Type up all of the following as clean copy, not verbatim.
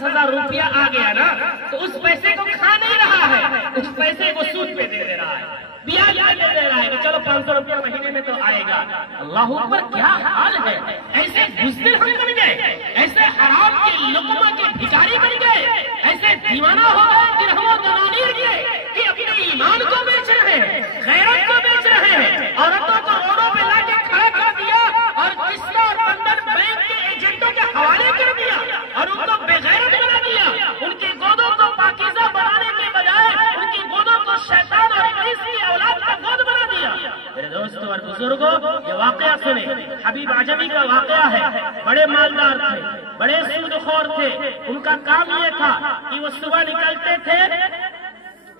10,000 روپیہ آ گیا نا تو اس پیسے کو کھا نہیں رہا ہے، اس پیسے کو سود پہ دے رہا ہے، بیاج پہ دے رہا ہے کہ چلو 500 روپیہ مہینے میں تو آئے گا۔ اللہ اکبر، کیا حال ہے! ایسے بزدل ہم بن گئے، ایسے حرام کے لقمہ کے بھکاری بن گئے، ایسے دیوانہ ہو گئے درہم و دنانیر کے کہ اپنے ایمان کو بیچ رہے ہیں، غیرت کو بیچ رہے ہیں، عورتوں کو روڈوں پہ لا کے کھڑا کر دیا اور قسط اور بندھن بینک کے ایجنٹوں کے حوالے کر دیا اور ان کو بے غیرت بنا دیا۔ ان کی گودوں کو پاکیزہ بنانے کے بجائے ان کی گودوں کو شیطان اور ابلیس کی اولاد کا گود بنا دیا۔ میرے دوستوں اور بزرگوں، یہ واقعہ سنیں، حبیب اعجمی کا واقعہ ہے۔ بڑے مالدار تھے، بڑے سود خور تھے۔ ان کا کام یہ تھا کہ وہ صبح نکلتے تھے،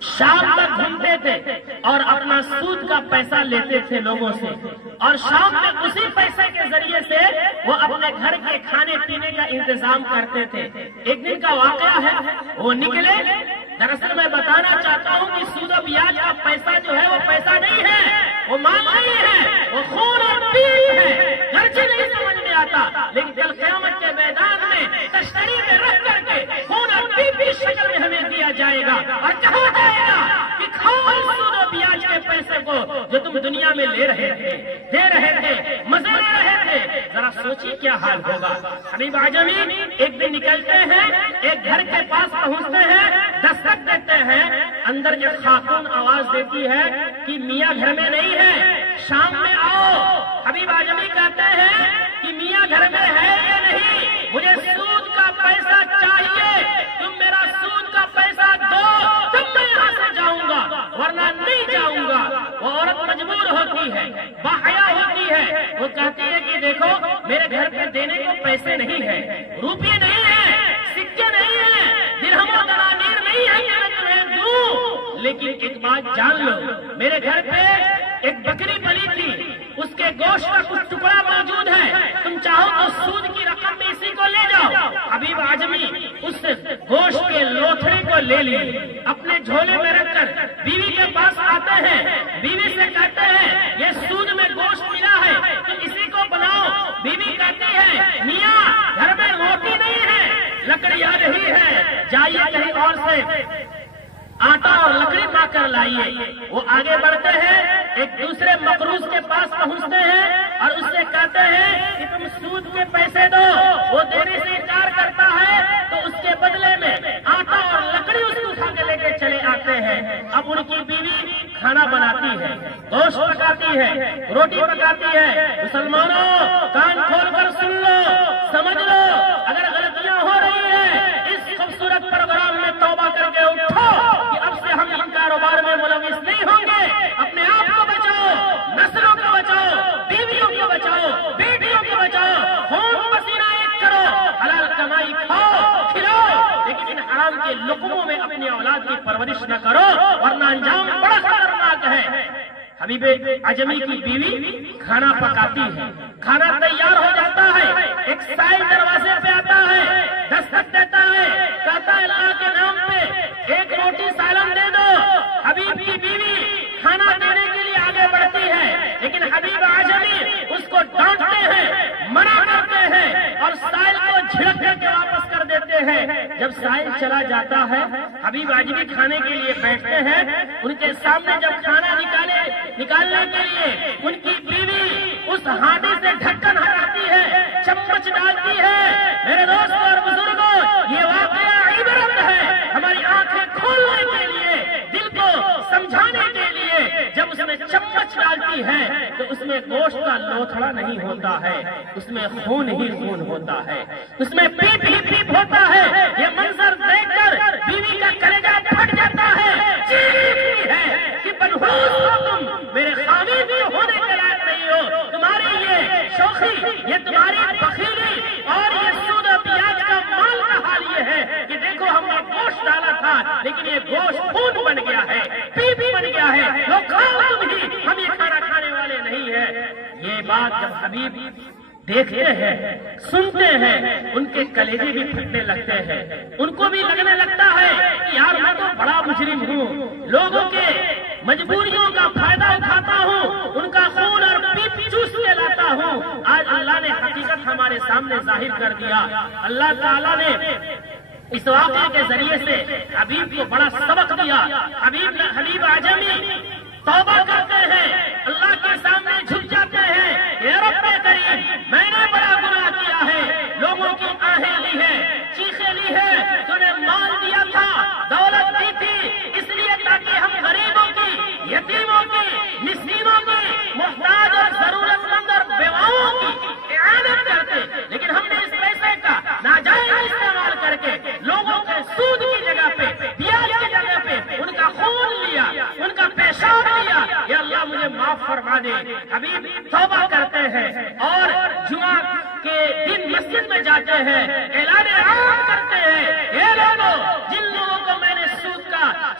شام تک گھومتے تھے اور اپنا سود کا پیسہ لیتے تھے لوگوں سے، اور شام میں اسی پیسے کے ذریعے سے وہ اپنے گھر کے کھانے پینے کا انتظام کرتے تھے۔ ایک دن کا واقعہ ہے، وہ نکلے۔ دراصل میں بتانا چاہتا ہوں کہ سود و بیاج کا پیسہ جو ہے وہ پیسہ نہیں ہے، وہ مال نہیں ہے، وہ خون اور پیٹ ہے۔ گرچہ نہیں سمجھ میں آتا، لیکن کل قیامت کے میدان میں تشتری میں رکھ کر کے خون اور پیٹ کی شکل میں ہمیں دیا جائے گا اور کہا جائے گا کہ کھاؤ اس سود و بیاج کے پیسے کو جو تم دنیا میں لے رہے تھے، دے رہے تھے، مزے لے رہے تھے۔ ذرا سوچیے کیا حال ہوگا۔ حبیب اعجمی ایک دن نکلتے ہیں، ایک گھر کے پاس پہنچتے ہیں، دستک دیتے ہیں، اندر ایک خاتون آواز دیتی ہے کہ میاں گھر میں نہیں ہے، شام میں آؤ۔ حبیب اعجمی کہتے ہیں کہ میاں گھر میں ہے یا نہیں، مجھے سود کا پیسہ چاہیے، تم میرا سود کا پیسہ دو تب میں یہاں سے جاؤں گا، ورنہ نہیں جاؤں گا۔ وہ عورت مجبور ہوتی ہے، باحیا ہوتی ہے، وہ کہتی ہے کہ دیکھو میرے گھر پہ دینے کو پیسے نہیں ہے، روپیے نہیں ہے، سکے نہیں ہے، درہم و دنانیر نہیں ہے کہ میں تمہیں دوں، لیکن ایک بات جان لو، میرے گھر پہ ایک بکری پلی تھی، اس کے گوشت کا کچھ ٹکڑا موجود ہے، تم چاہو تو سود کی رقم میں اسی کو لے جاؤ۔ حبیب اعجمی اس گوشت کے لوتھڑے کو لے لی، اپنے جھولے میں رکھ کر بیوی کے پاس آتے ہیں، بیوی سے کہتے ہیں یہ سود میں گوشت ملا ہے، تم اسی کو بناؤ۔ بیوی کہتی ہے میاں گھر میں روٹی نہیں ہے، لکڑیاں نہیں ہے، جائیے کہیں اور سے آٹا اور لکڑی پا کر لائیے۔ وہ آگے بڑھتے ہیں، ایک دوسرے مقروض کے پاس پہنچتے ہیں اور اس سے کہتے ہیں کہ تم سود کے پیسے دو۔ وہ دینے سے انکار کرتا ہے تو اس کے بدلے میں آٹا اور لکڑی اس کو اٹھا کے لے کے چلے آتے ہیں۔ اب ان کی بیوی کھانا بناتی ہے، گوشت پکاتی ہے، روٹی پکاتی ہے۔ مسلمانوں کان کھول کر سن لو، سمجھ لو، اگر غلطیاں ہو رہی ہیں اس خوبصورت پروگرام میں توبہ کر کے اٹھو کہ اب سے ہم ان کاروبار میں ملوث نہیں ہوں گے۔ اپنے آپ کو بچاؤ، نسلوں کو بچاؤ، بیویوں کو بچاؤ، بیٹیوں کو بچاؤ، خون پسینہ ایک کرو، حلال کمائی کھاؤ کھلاؤ، لیکن ان حرام کے لقموں میں اپنی اولاد کی پرورش نہ کرو ورنہ انجام بڑا خطرناک ہے۔ حبیب اعجمی کی بیوی کھانا پکاتی ہے، کھانا تیار ہو جاتا ہے، ایک سائل دروازے پہ آتا ہے، دستک دیتا ہے، کہتا ہے اللہ کے نام پہ ایک روٹی سالن دے دو۔ حبیب کی بیوی کھانا دینے کے لیے آگے بڑھتی ہے، لیکن حبیب اعجمی اس کو ڈانٹتے ہیں، منع کرتے ہیں اور سائل کو جھڑک کر کے واپس کر دیتے ہیں۔ جب سائل چلا جاتا ہے، حبیب اعجمی کھانے کے لیے بیٹھتے ہیں، ان کے سامنے جب کھانا نکالنے کے لیے ان کی بیوی اس ہانڈی سے ڈھکن ہٹاتی ہے، چمچ ڈالتی ہے۔ میرے دوستوں اور بزرگوں، یہ واقعہ عبرت ہے ہماری آنکھیں کھولنے کے لیے، دل کو سمجھانے کے لیے۔ جب اس میں چمچ ڈالتی ہے تو اس میں گوشت کا لوتھڑا نہیں ہوتا ہے، اس میں خون ہی خون ہوتا ہے، اس میں پیپ ہی پیپ ہوتا ہے۔ یہ منظر دیکھ کر بیوی کا کلیجہ پھٹ جاتا ہے، چیختی ہے کہ منحوس ہو تم، میرے خامی بھی ہونے کے لائق نہیں ہو، تمہاری یہ شوخی، یہ تمہاری بخیلی اور یہ سود و بیاج کا مال کا حال یہ ہے کہ دیکھو ہم نے گوشت ڈالا تھا لیکن یہ گوشت خون بن گیا ہے، پیپ بن گیا ہے، لوگ کھاؤ تم ہی، ہم یہ کھانا کھانے والے نہیں ہیں۔ یہ بات جب حبیب دیکھتے ہیں، سنتے ہیں، ان کے کلیجے بھی پھٹنے لگتے ہیں، ان کو بھی لگنے لگتا ہے کہ یار میں تو بڑا مجرم ہوں، لوگوں کے مجبوریوں کا فائدہ اٹھاتا ہوں، ان کا خون اور پیپ چوس کے لاتا ہوں۔ آج اللہ نے حقیقت ہمارے سامنے ظاہر کر دیا۔ اللہ تعالیٰ نے اس واقعے کے ذریعے سے حبیب کو بڑا سبق دیا. حبیب اعجمی توبہ کرتے ہیں, اللہ کے سامنے جھک جاتے ہیں, اے رب کریم میں نے بڑا گناہ کیا ہے, لوگوں کی آہیں لی ہے, چیخیں لی ہے, تو نے مال دیا تھا, دولت دی تھی, اس لیے تاکہ ہم غریبوں کی, یتیموں کی, مسکینوں کی, محتاج اور ضرورت مند اور بیواؤں کی اعانت کرتے, لیکن ہم نے اس پیسے کا ناجائز استعمال کر کے لوگوں کے سود کی جگہ پہ, بیاج کی جگہ پہ ان کا خون لیا, ان کا پیشاب لیا. یا اللہ مجھے معاف فرما دے. حبیب توبہ کرتے ہیں اور جمعہ کے دن مسجد میں جاتے ہیں, اعلان عام کرتے ہیں, یہ لوگوں جن لوگوں کو میں نے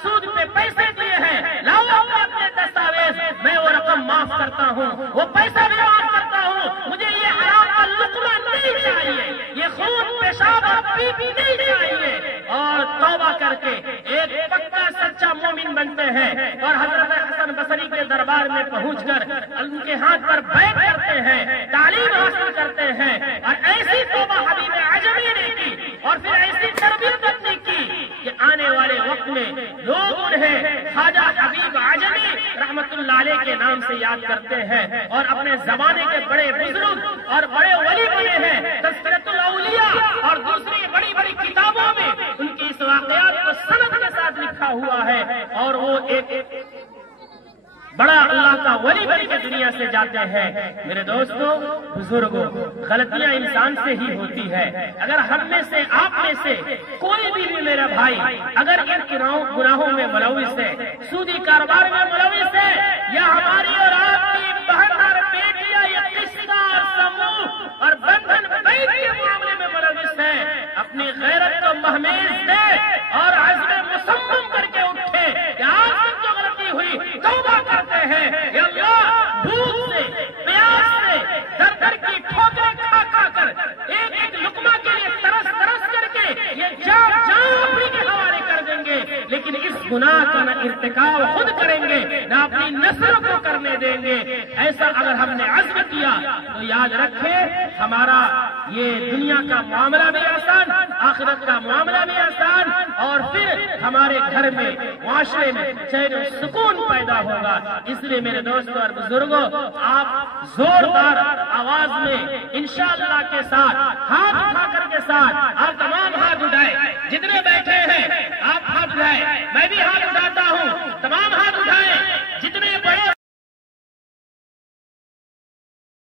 سود پہ پیسے دیے ہیں لاؤ اپنے دستاویز, میں وہ رقم معاف کرتا ہوں, وہ پیسہ بھی معاف کرتا ہوں, مجھے یہ حرام کا لقمہ نہیں چاہیے, یہ خون پیشاب اور پیپ نہیں چاہیے. اور توبہ کر کے ایک پکا سچا مومن بنتے ہیں اور حضرت حسن بصری کے دربار میں پہنچ کر ان کے ہاتھ پر بیعت کرتے ہیں, تعلیم حاصل کرتے ہیں. اور ایسی توبہ حبیب اعجمی نے کی اور پھر ایسی تربیت اپنی کی کہ آنے والے وقت میں لوگ انہیں خواجہ حبیب اعجمی رحمت اللہ علیہ کے نام سے یاد کرتے ہیں اور اپنے زمانے کے بڑے بزرگ اور بڑے ولی بنے ہیں. تذکرۃ الاولیاء اور دوسری بڑی بڑی کتابوں میں ان کی اس واقعات کو سند کے ساتھ لکھا ہوا ہے. اور وہ ایک بڑا اللہ کا ولی بن کے دنیا سے جاتے ہیں. میرے دوستوں بزرگوں, غلطیاں انسان سے ہی ہوتی ہے. اگر ہم میں سے, آپ میں سے کوئی بھی میرا بھائی اگر ان گناہوں میں ملوث ہے, سودی کاروبار میں ملوث ہے, یا ہماری اور آپ کی بہن اور بیٹیاں یہ رشتہ اور سموہ اور بندھن بینک کے معاملے میں ملوث ہے, اپنی غیرت کو مہمیز دے اور عزم مصمم کر کے اٹھے کہ آج تک جو غلطی ہوئی توبہ کرتے ہیں. یا اللہ بھوک سے, پیاس سے, در در کی ٹھوکریں کھا کھا کر, ایک ایک لقمہ کے لیے ترس ترس کر کے یہ جان اپنی کے حوالے کر دیں گے, لیکن اس گناہ کا نہ ارتکاب خود کریں گے نہ اپنی نسلوں کو کرنے دیں گے. ایسا اگر ہم نے عزم کیا تو یاد رکھیں ہمارا یہ دنیا کا معاملہ بھی آسان, آخرت کا معاملہ بھی آسان, اور پھر ہمارے گھر میں, معاشرے میں چین و سکون پیدا ہوگا. اس لیے میرے دوستوں اور بزرگوں, آپ زوردار آواز میں انشاءاللہ کے ساتھ, ہاتھ اٹھا کر کے ساتھ, آپ تمام ہاتھ اٹھائیں, جتنے بیٹھے ہیں آپ ہاتھ اٹھائیں, میں بھی ہاتھ اٹھاتا ہوں, تمام ہاتھ اٹھائیں.